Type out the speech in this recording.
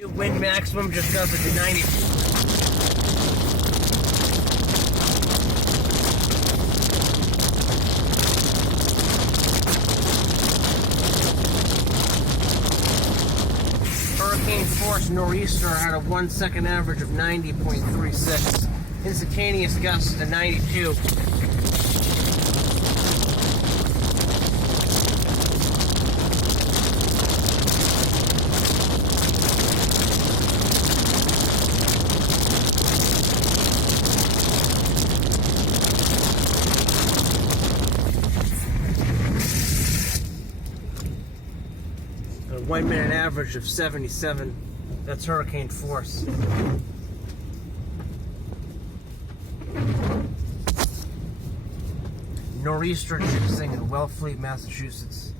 Wind maximum just up at the 90. Hurricane force nor'easter had a 1 second average of 90.36. Instantaneous gusts to 92. A 1 minute average of 77. That's hurricane force. Nor'easter chasing in Wellfleet, Massachusetts.